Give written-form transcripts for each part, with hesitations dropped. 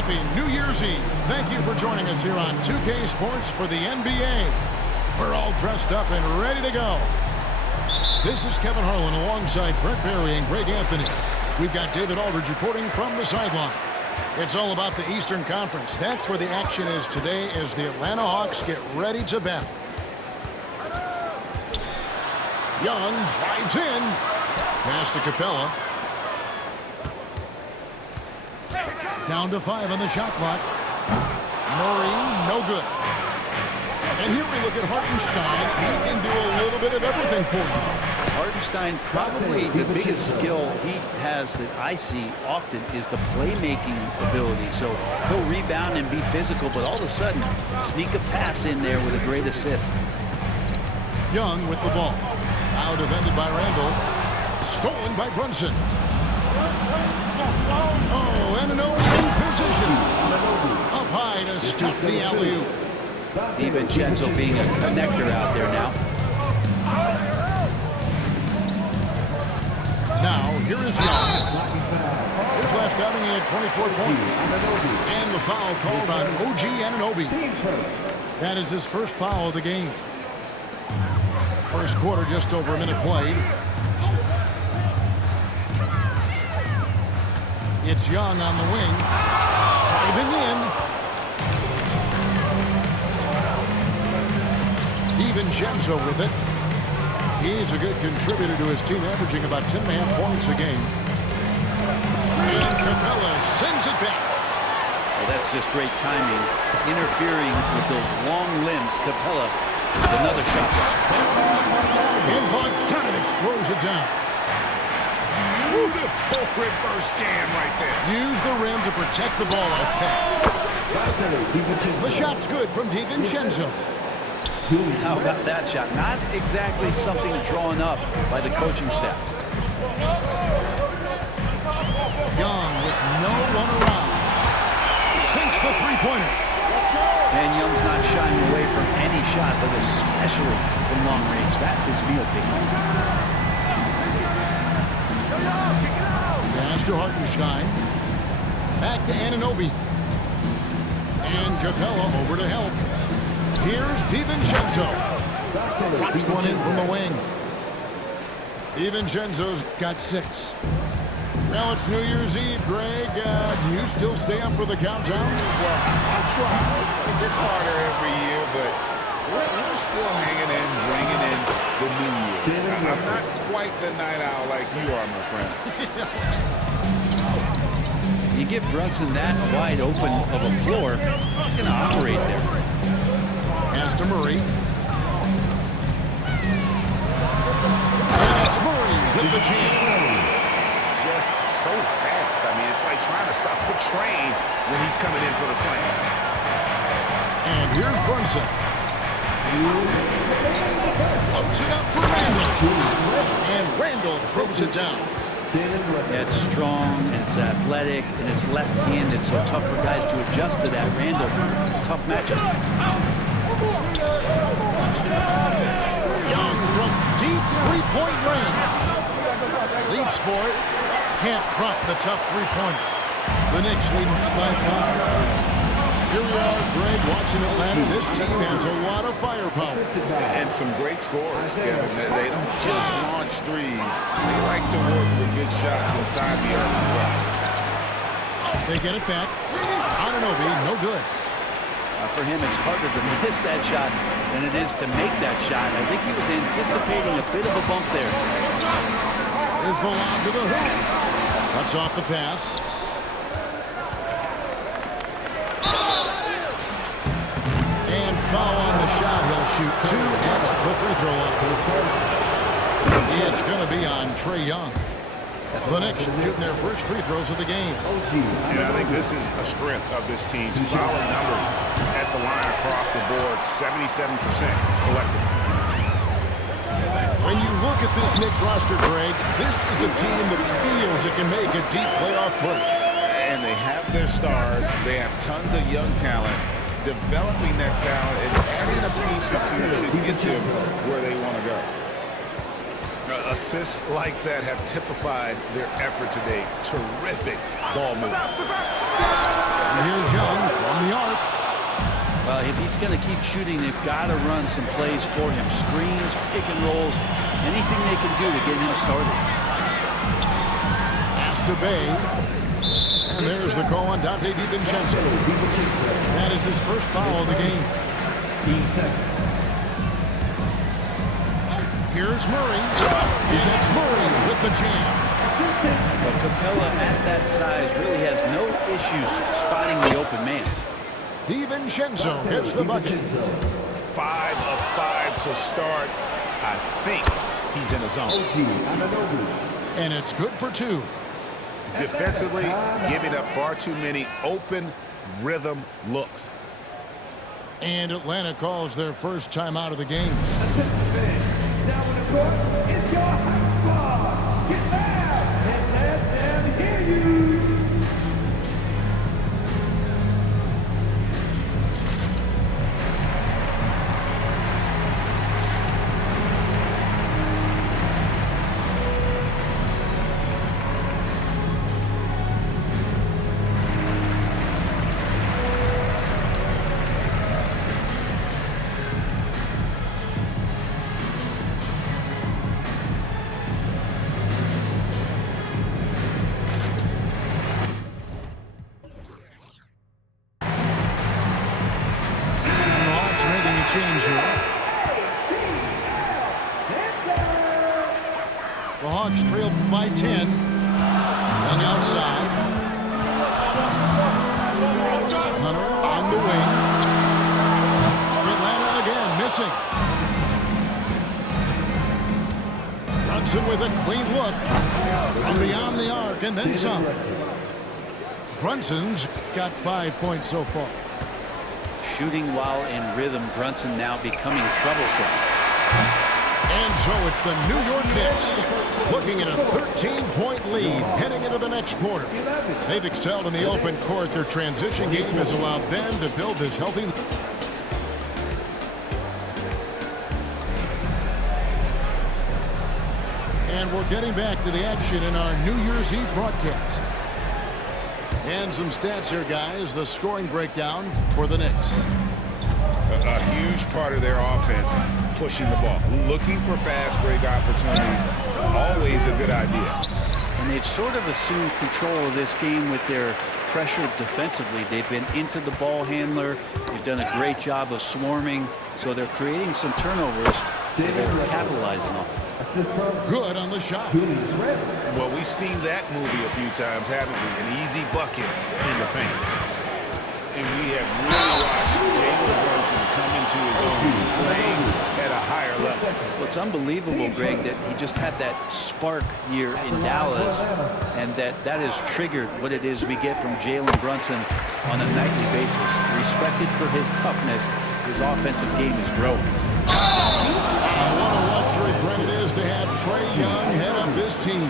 Happy New Year's Eve. Thank you for joining us here on 2K Sports for the NBA. We're all dressed up and ready to go. This is Kevin Harlan alongside Brent Barry and Greg Anthony. We've got David Aldridge reporting from the sideline. It's all about the Eastern Conference. That's where the action is today as the Atlanta Hawks get ready to battle. Young drives in. Pass to Capella. Down to 5 on the shot clock. Murray, no good. And here we look at Hartenstein. He can do a little bit of everything for you. Hartenstein, probably the biggest skill he has that I see often is the playmaking ability. So he'll rebound and be physical, but all of a sudden, sneak a pass in there with a great assist. Young with the ball. Now defended by Randall. Stolen by Brunson. Oh, and an in position. Up high to stop the alley-oop. DiVincenzo being a connector out there now. Now, here is Young. His last outing, he had 24 points. And the foul called on OG Anunoby. That is his first foul of the game. First quarter, just over a minute played. It's Young on the wing. Driving in. DiVincenzo with it. He's a good contributor to his team, averaging about 10.5 points a game. And Capella sends it back. Well, that's just great timing. Interfering with those long limbs. Capella with another shot. And Bogdanovich throws it down. Beautiful reverse jam right there. Use the rim to protect the ball, I think. The shot's good from DiVincenzo. How about that shot? Not exactly something drawn up by the coaching staff. Young with no one around. Sinks the three-pointer. And Young's not shying away from any shot, but especially from long range. That's his meal ticket. Pass to Hartenstein. Back to Anunoby. And Capella over to help. Here's DiVincenzo. Drops one in from the wing. DiVincenzo's got 6. Well, it's New Year's Eve, Greg. Do you still stay up for the countdown? Well, I try. It gets harder every year, but we're still hanging in, bringing in the new year. I'm not quite the night owl like you are, my friend. You give Brunson that wide open of a floor, he's going to operate there. Pass to Murray. And it's Murray with the jam. Just so fast. I mean, it's like trying to stop the train when he's coming in for the slam. And here's Brunson. Floats it up for Randall. And Randall throws it down. It's strong, and it's athletic, and it's left-handed, so tough for guys to adjust to that. Randall, tough matchup. Young from deep three-point range. Leaps for it. Can't drop the tough three-pointer. The Knicks lead by 5. Here we are, Greg, watching Atlanta. This team has a lot of firepower. And some great scores, Kevin. They don't just launch threes. They like to work for good shots inside the arc as well. They get it back. Anunoby, no good. For him, it's harder to miss that shot than it is to make that shot. I think he was anticipating a bit of a bump there. Here's the lob to the hoop. Cuts off the pass. And foul on the shot. He'll shoot 2 at the free throw line. It's going to be on Trae Young. The Knicks shooting their first free throws of the game. And I think this is a strength of this team. Solid numbers at the line across the board. 77% collectively. When you look at this Knicks roster, Greg, this is a team that feels it can make a deep playoff push. And they have their stars. They have tons of young talent. Developing that talent and adding a piece or two should get them where they want to go. Assists like that have typified their effort today. Terrific ball movement. Here's If he's going to keep shooting, they've got to run some plays for him. Screens, pick and rolls, anything they can do to get him started. Pass to Bay. And there's the call on Dante DiVincenzo. That is his first foul of the game. Here's Murray. And it's Murray with the jam. But Capella at that size really has no issues spotting the open man. DiVincenzo hits the bucket. 5 of 5 to start. I think he's in the zone. And it's good for 2. Defensively, giving up far too many open rhythm looks. And Atlanta calls their first time out of the game. Now in the court is your hype squad. Get loud and let them hear you. Change here. The Hawks trail by 10 on the outside. Hunter on the wing. Atlanta again missing. Brunson with a clean look from beyond the arc and then some. Brunson's got 5 points so far. Shooting while in rhythm, Brunson now becoming troublesome. And so it's the New York Knicks looking at a 13-point lead heading into the next quarter. They've excelled in the open court. Their transition game has allowed them to build this healthy. And we're getting back to the action in our New Year's Eve broadcast. And some stats here, guys. The scoring breakdown for the Knicks. A huge part of their offense, pushing the ball. Looking for fast break opportunities. Always a good idea. And they've sort of assumed control of this game with their pressure defensively. They've been into the ball handler. They've done a great job of swarming. So they're creating some turnovers that they're capitalizing on. Good on the shot. Well, we've seen that movie a few times, haven't we? An easy bucket in the paint. And we have really watched Jalen Brunson come into his own, playing at a higher level. Well, it's unbelievable, Greg, that he just had that spark year in Dallas, and that has triggered what it is we get from Jalen Brunson on a nightly basis. Respected for his toughness, his offensive game is growing. What a luxury, Brent, it is to have Trae Young head up this team.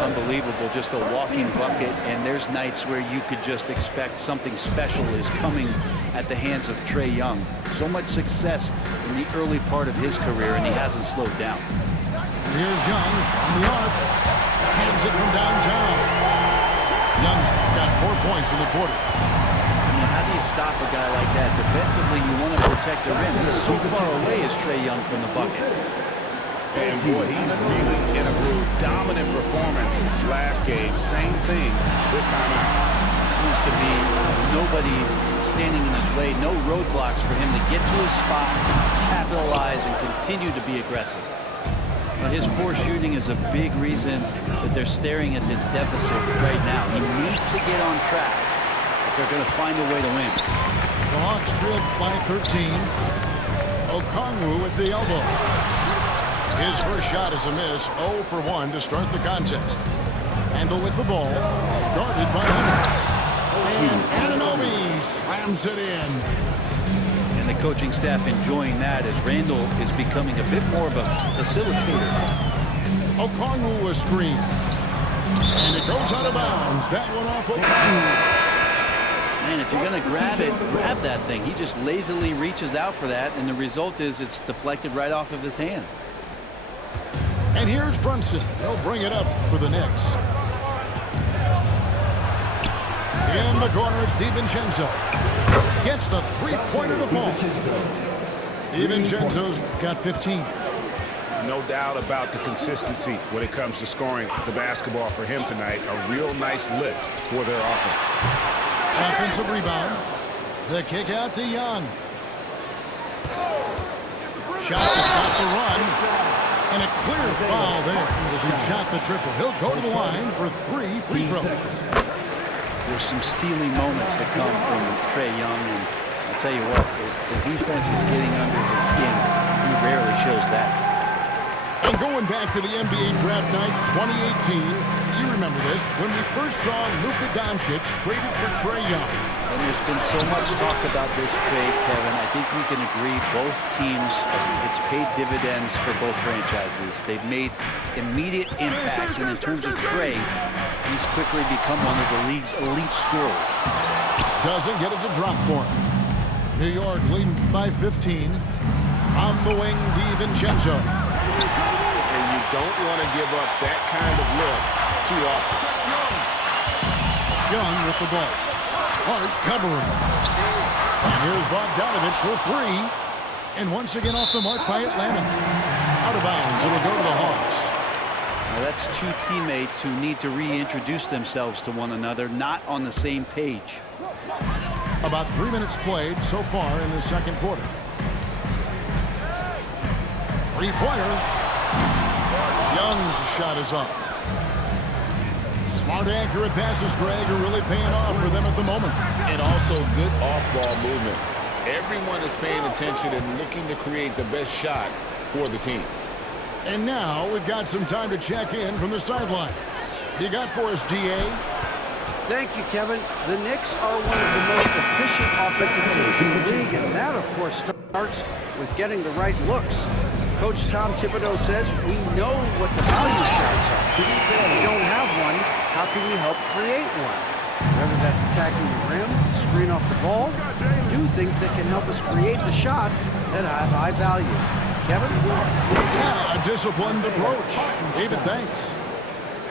Unbelievable, just a walking bucket, and there's nights where you could just expect something special is coming at the hands of Trae Young. So much success in the early part of his career, and he hasn't slowed down. Here's Young from the arc. Hands it from downtown. Young's got 4 points in the quarter. I mean, how do you stop a guy like that? Defensively, you want to protect the rim. He's so far away as Trae Young from the bucket. And boy, he's really in a groove. Dominant performance last game. Same thing this time out. Seems to be nobody standing in his way. No roadblocks for him to get to his spot, capitalize, and continue to be aggressive. But his poor shooting is a big reason that they're staring at this deficit right now. He needs to get on track if they're going to find a way to win. The Hawks trailed by 13. Okongwu at the elbow. His first shot is a miss. 0 for 1 to start the contest. Handle with the ball. Guarded by Hunter. And Anunoby slams it in. And the coaching staff enjoying that as Randall is becoming a bit more of a facilitator. Okongwu a screen. And it goes out of bounds. That one off Okongwu. Man, if you're going to grab it, grab that thing. He just lazily reaches out for that, and the result is it's deflected right off of his hand. And here's Brunson. He'll bring it up for the Knicks. In the corner, it's DiVincenzo. Gets the three-pointer to fall. DiVincenzo's got 15. No doubt about the consistency when it comes to scoring the basketball for him tonight. A real nice lift for their offense. Offensive rebound. The kick out to Young. Shot to stop the run. And a clear foul there as he shot the triple. He'll go to the line for 3 free throws. There's some steely moments that come from Trae Young, and I'll tell you what, the defense is getting under his skin. He rarely shows that. And going back to the NBA draft night 2018, you remember this, when we first saw Luka Doncic traded for Trae Young. And there's been so much talk about this trade, Kevin. I think we can agree both teams, it's paid dividends for both franchises. They've made immediate impacts, and in terms of Trae, he's quickly become one of the league's elite scorers. Doesn't get it to drop for him. New York leading by 15. On the wing, DiVincenzo. And you don't want to give up that kind of look too often. Young with the ball. Hart covering. And here's Bogdanovich for 3. And once again off the mark by Atlanta. Out of bounds, it'll go to the Hawks. Now that's two teammates who need to reintroduce themselves to one another, not on the same page. About 3 minutes played so far in the second quarter. Three-pointer. Young's shot is off. Smart, accurate passes, Greg, are really paying off for them at the moment. And also good off-ball movement. Everyone is paying attention and looking to create the best shot for the team. And now we've got some time to check in from the sidelines. You got for us, DA? Thank you, Kevin. The Knicks are one of the most efficient offensive teams in the league, and that, of course, starts with getting the right looks. Coach Tom Thibodeau says we know what the value shots are. If we don't have one, how can we help create one? Whether that's attacking the rim, screen off the ball, do things that can help us create the shots that have high value. Kevin? Yeah, a disciplined approach. David, thanks.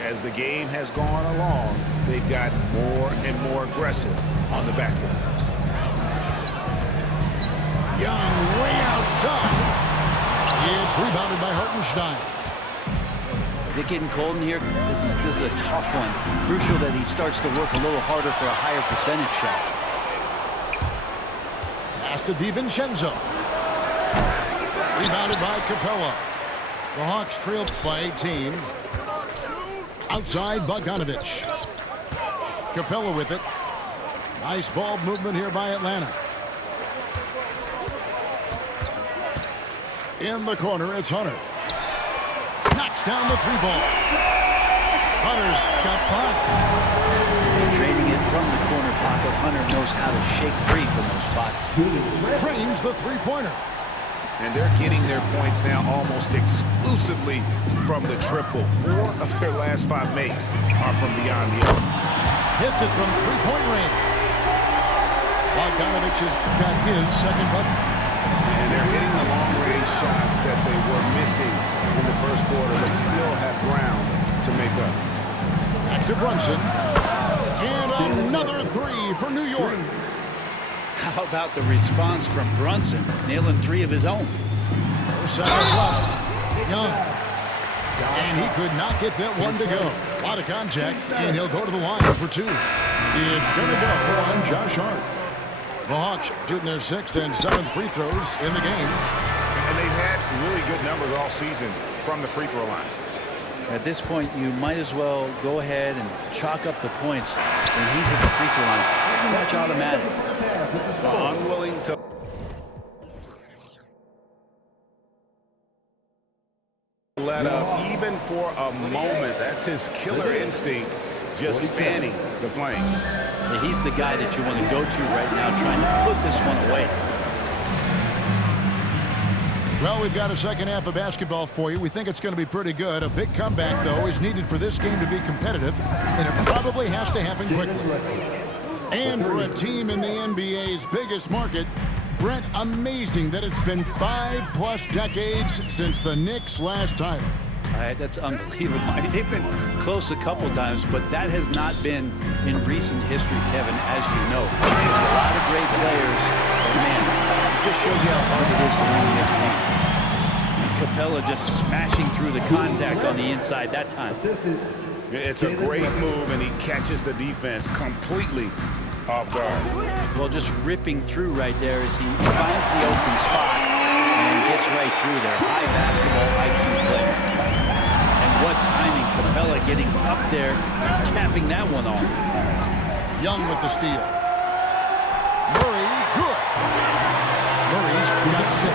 As the game has gone along, they've gotten more and more aggressive on the backboard. Young way outside. It's rebounded by Hartenstein. Is it getting cold in here? This is a tough one. Crucial that he starts to work a little harder for a higher percentage shot. Pass to DiVincenzo. Rebounded by Capella. The Hawks trail by 18. Outside, Bogdanovich. Capella with it. Nice ball movement here by Atlanta. In the corner, it's Hunter. Knocks down the 3-ball. Hunter's got 5. And trading it from the corner pocket, Hunter knows how to shake free from those spots. Drains the 3-pointer. And they're getting their points now almost exclusively from the triple. 4 of their last 5 makes are from beyond the arc. Hits it from 3-point range. Bogdanovich has got his second bucket. And they're hitting the long-range shots that they were missing in the first quarter, but still have ground to make up. Back to Brunson. And another 3 for New York. How about the response from Brunson, nailing 3 of his own? 4 seconds left. Young. And he could not get that one to go. A lot of contact, and he'll go to the line for 2. It's going to go on Josh Hart. The Hawks shooting their 6th and 7th free throws in the game. And they've had really good numbers all season from the free throw line. At this point, you might as well go ahead and chalk up the points when he's at the free throw line. Pretty much automatic. Unwilling to let up even for a moment. That's his killer instinct, just fanning the flame. Yeah, he's the guy that you want to go to right now, trying to put this one away. Well, we've got a second half of basketball for you. We think it's going to be pretty good. A big comeback, though, is needed for this game to be competitive, and it probably has to happen quickly. And for a team in the NBA's biggest market, Brent, amazing that it's been 5+ decades since the Knicks' last title. That's unbelievable. I mean, they've been close a couple times, but that has not been in recent history, Kevin, as you know. A lot of great players just shows you how hard it is to win this league. Capella just smashing through the contact on the inside that time. It's a great move, and he catches the defense completely off guard. Well, just ripping through right there as he finds the open spot and gets right through there. High basketball IQ play. And what timing, Capella getting up there, capping that one off. Young with the steal. Murray, good. Murray's got 6.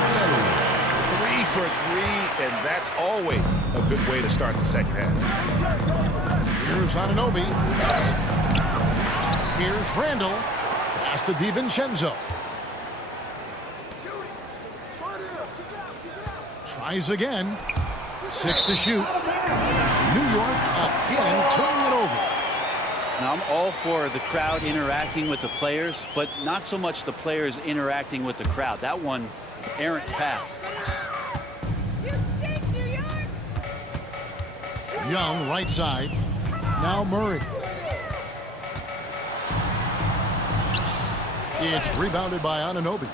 3 for 3, and that's always a good way to start the second half. Here's Anunoby. Here's Randall. Pass to DiVincenzo. Tries again. 6 to shoot. New York again turning it over. Now, I'm all for the crowd interacting with the players, but not so much the players interacting with the crowd. That one, errant pass. Young, right side. Now Murray. It's rebounded by Anunoby.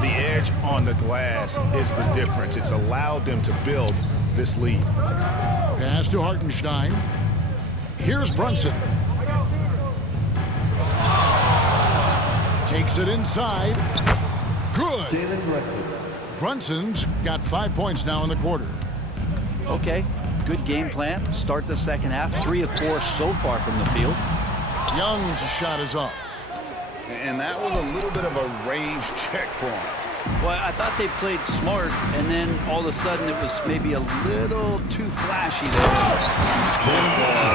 The edge on the glass is the difference. It's allowed them to build this lead. Pass to Hartenstein. Here's Brunson. Takes it inside. Good. Brunson's got 5 points now in the quarter. Okay, good game plan. Start the second half. 3 of 4 so far from the field. Young's shot is off. And that was a little bit of a range check for him. Well, I thought they played smart, and then all of a sudden it was maybe a little too flashy there. But,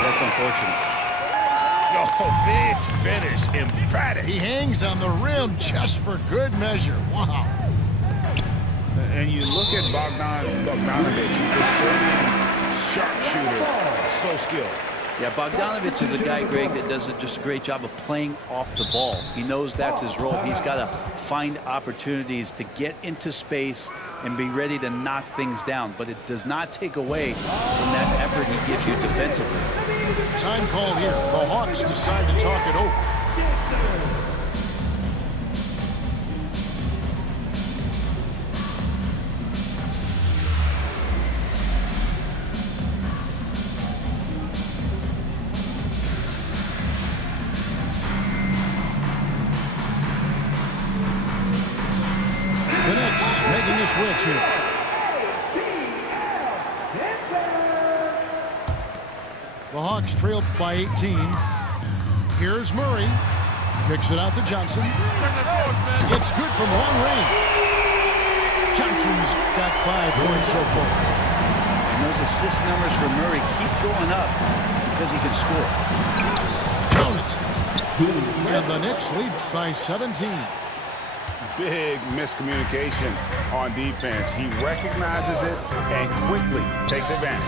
that's unfortunate. Oh, big finish, emphatic. He hangs on the rim just for good measure. Wow. And you look at Bogdanovic, he's a certain sharpshooter, so skilled. Yeah, Bogdanovic is a guy, Greg, that does just a great job of playing off the ball. He knows that's his role. He's got to find opportunities to get into space and be ready to knock things down. But it does not take away from that effort he gives you defensively. Time call here. The Hawks decide to talk it over. Switch here. The Hawks trail by 18. Here's Murray. Kicks it out to Johnson. It's good from long range. Johnson's got 5 points so far. And those assist numbers for Murray keep going up because he can score. Count it. And the Knicks lead by 17. Big miscommunication on defense. He recognizes it and quickly takes advantage.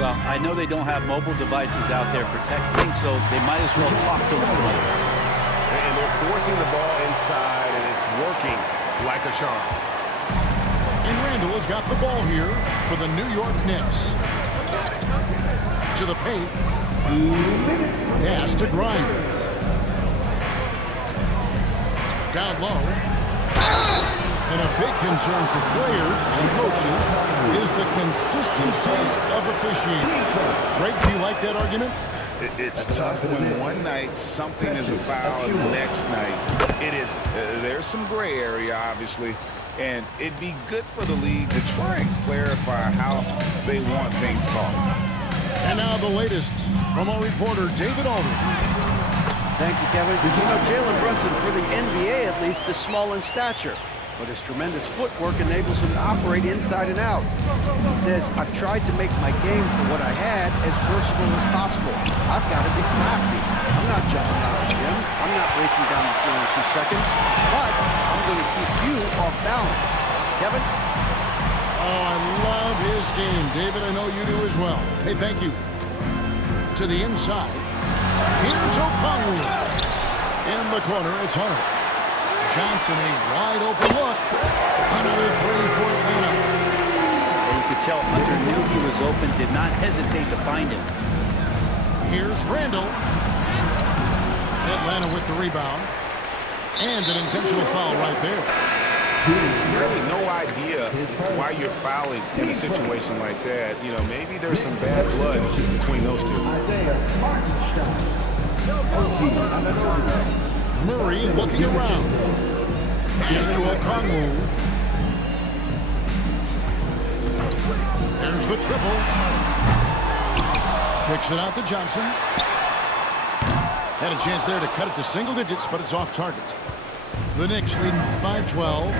Well, I know they don't have mobile devices out there for texting, so they might as well talk to one another. And they're forcing the ball inside, and it's working like a charm. And Randall has got the ball here for the New York Knicks. To the paint. Pass to Grimes. Down low. And a big concern for players and coaches is the consistency of officiating. Greg, do you like that argument? It's tough when one night something is a foul and the next night it is. There's some gray area, obviously, and it'd be good for the league to try and clarify how they want things called. And now the latest from our reporter, David Aldridge. Thank you, Kevin. You know, Jalen Brunson, for the NBA at least, is small in stature, but his tremendous footwork enables him to operate inside and out. He says, I've tried to make my game for what I had as versatile as possible. I've got to be crafty. I'm not jumping out of the gym. I'm not racing down the floor in 2 seconds, but I'm going to keep you off balance. Kevin? Oh, I love his game. David, I know you do as well. Hey, thank you. To the inside. Here's O'Connell. In the corner, it's Hunter. Johnson, a wide open look. Another 3 for Atlanta. And you could tell Hunter knew he was open, did not hesitate to find him. Here's Randall. Atlanta with the rebound. And an intentional foul right there. Really no idea why you're fouling in a situation like that. You know, maybe there's some bad blood between those two. Murray looking around. Pass to Okongwu. There's the triple. Kicks it out to Johnson. Had a chance there to cut it to single digits, but it's off target. The Knicks leading by 12.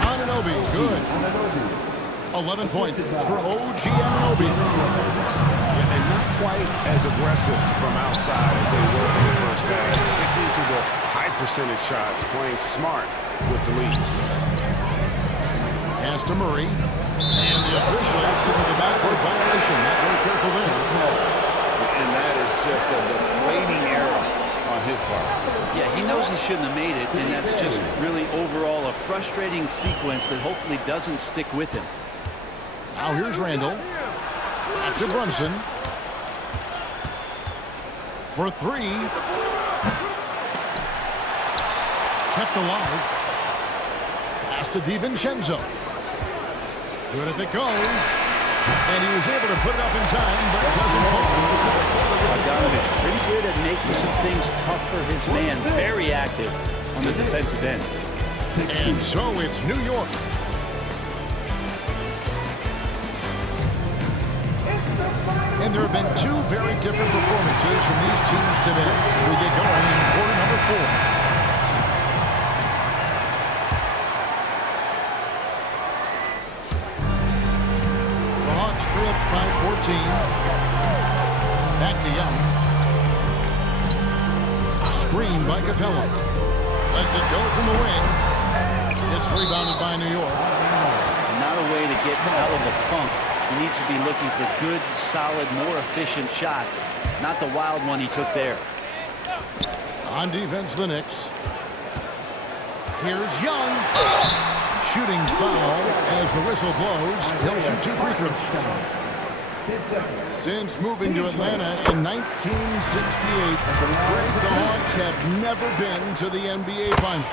Anunoby, good. 11 points for OG Anunoby. And not quite as aggressive from outside as they were in the first half. Sticking to the high percentage shots, playing smart with the lead. Pass to Murray. And the officials into the backcourt violation. Not very careful there. And that is just a deflating error on his part. Yeah, he knows he shouldn't have made it, and that's just really overall a frustrating sequence that hopefully doesn't stick with him. Now here's Randall. Back to Brunson. For three. Kept alive. Pass to DiVincenzo. Good if it goes. And he was able to put it up in time, but it doesn't fall. Bogdanovich pretty good at making some things tough for his man. Very active on the defensive end. And so it's New York. And there have been two very different performances from these teams today as we get going in quarter number 4. By 14. Back to Young. Screen by Capella. Lets it go from the wing. It's rebounded by New York. Not a way to get out of the funk. He needs to be looking for good, solid, more efficient shots. Not the wild one he took there. On defense, the Knicks. Here's Young. Shooting foul as the whistle blows. He'll shoot 2 free throws. Since moving to Atlanta in 1968, the Hawks have never been to the NBA Finals.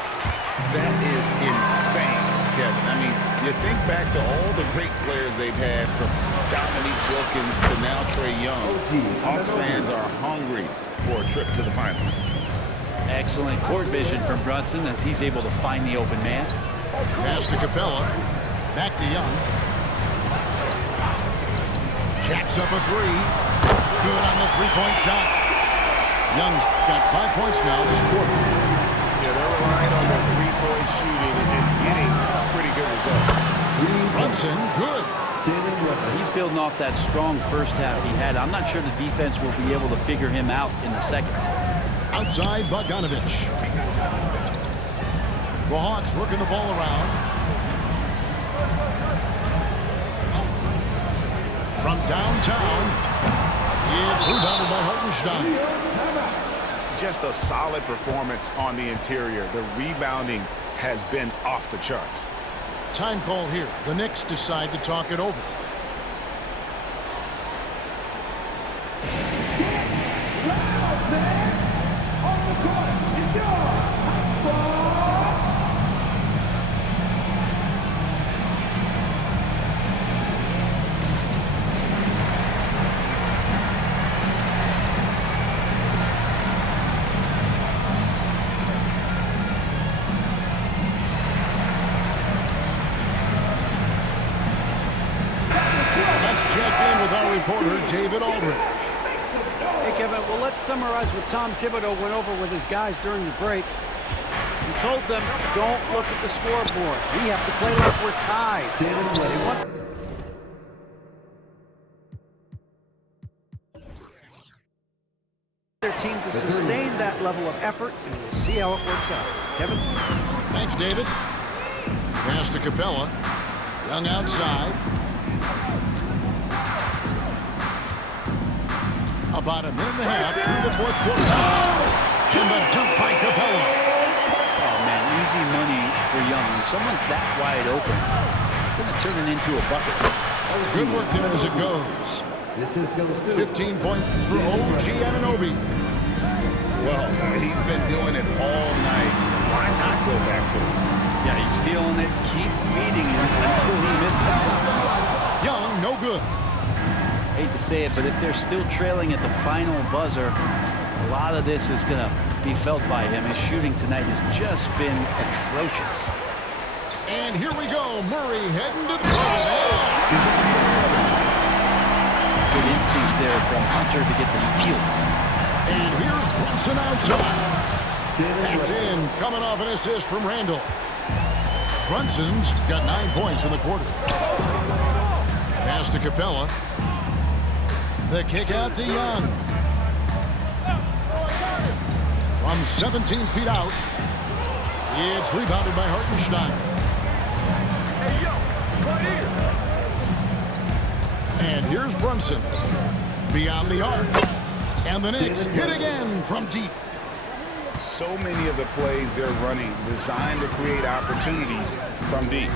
That is insane, Kevin. I mean, you think back to all the great players they've had, from Dominique Wilkins to now Trae Young. Hawks fans are hungry for a trip to the finals. Excellent court vision from Brunson as he's able to find the open man. Pass to Capella. Back to Young. Jacks up a three. Good on the three-point shot. Young's got 5 points now this quarter. Yeah, they're relying on their three-point shooting and getting pretty good results. Brunson, good. He's building off that strong first half he had. I'm not sure the defense will be able to figure him out in the second. Outside Bogdanovich. The Hawks working the ball around. From downtown, it's rebounded by Hartenstein. Just a solid performance on the interior. The rebounding has been off the charts. Time call here. The Knicks decide to talk it over. On the court, it's your reporter David Aldridge. Hey, Kevin, well, let's summarize what Tom Thibodeau went over with his guys during the break. He told them, don't look at the scoreboard. We have to play like we're tied. They want their team to sustain that level of effort, and we'll see how it works out. Kevin? Thanks, David. Pass to Capella. Young outside. About a minute and a half through the fourth quarter. And the dunk by Capella. Oh, man, easy money for Young. When someone's that wide open, it's going to turn it into a bucket. Good work there as it goes. 15 points for OG Anunoby. Well, he's been doing it all night. Why not go back to him. Yeah, he's feeling it. Keep feeding him until he misses. Young, no good. Hate to say it, but if they're still trailing at the final buzzer, a lot of this is going to be felt by him. His shooting tonight has just been atrocious. And here we go. Murray heading to the Good instincts there from Hunter to get the steal. And here's Brunson outside. That's in, coming off an assist from Randall. Brunson's got 9 points in the quarter. Pass to Capella. The kick out to Young. From 17 feet out. It's rebounded by Hartenstein. And here's Brunson. Beyond the arc. And the Knicks hit again from deep. So many of the plays they're running designed to create opportunities from deep.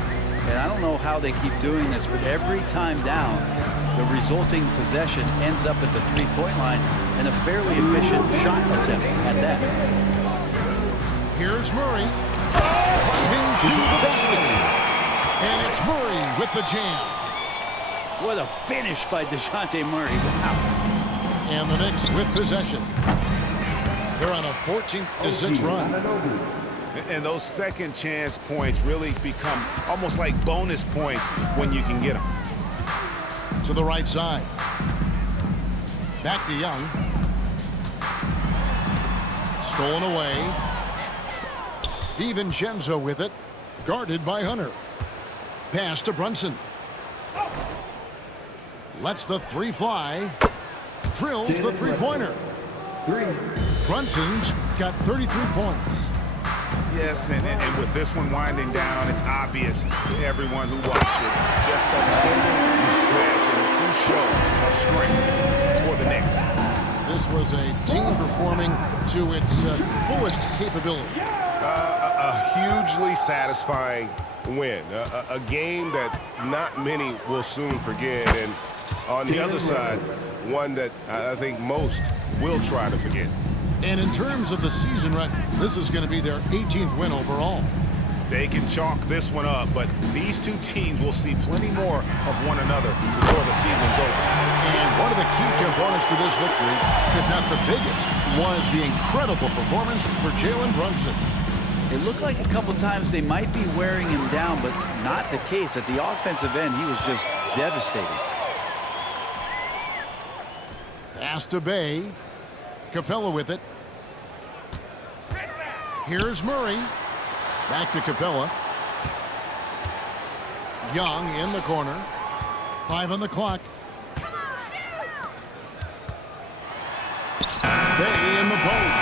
And I don't know how they keep doing this, but every time down, the resulting possession ends up at the three-point line and a fairly efficient shot attempt at that. Here's Murray. Driving to the basket. And it's Murray with the jam. What a finish by DeJounte Murray. Wow. And the Knicks with possession. They're on a 14-6 run. And those second chance points really become almost like bonus points when you can get them. To the right side. Back to Young. Stolen away. DiVincenzo with it. Guarded by Hunter. Pass to Brunson. Lets the three fly. Drills the three-pointer. Brunson's got 33 points. Yes, and with this one winding down, it's obvious to everyone who watched it. Just a total mismatch and a true show of strength for the Knicks. This was a team performing to its fullest capability. A hugely satisfying win. A game that not many will soon forget. And on the other side, one that I think most will try to forget. And in terms of the season record, this is going to be their 18th win overall. They can chalk this one up, but these two teams will see plenty more of one another before the season's over. And one of the key components to this victory, if not the biggest, was the incredible performance for Jalen Brunson. It looked like a couple times they might be wearing him down, but not the case. At the offensive end, he was just devastating. Pass to Bay. Capella with it. Here's Murray. Back to Capella. Young in the corner. 5 on the clock. Bay in the post.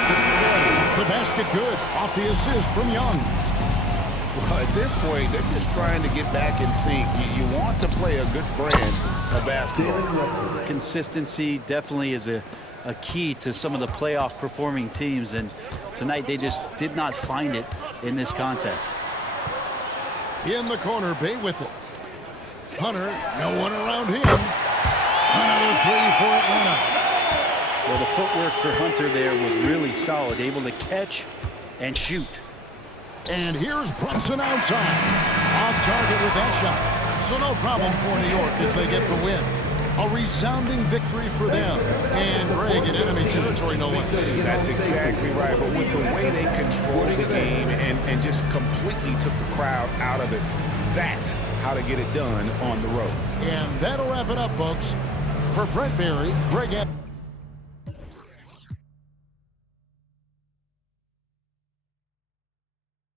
The basket good. Off the assist from Young. Well, at this point, they're just trying to get back in sync. You want to play a good brand of basketball. Consistency definitely is a key to some of the playoff performing teams, and tonight they just did not find it in this contest. In the corner, Bay with it. Hunter, no one around him. Another three for Atlanta. Well, the footwork for Hunter there was really solid, able to catch and shoot. And here's Brunson outside. Off target with that shot. So no problem for New York as they get the win. A resounding victory for them. And Greg in enemy territory, no less. That's exactly right. But with the way they controlled the game and just completely took the crowd out of it, that's how to get it done on the road. And that'll wrap it up, folks. For Brent Barry, Greg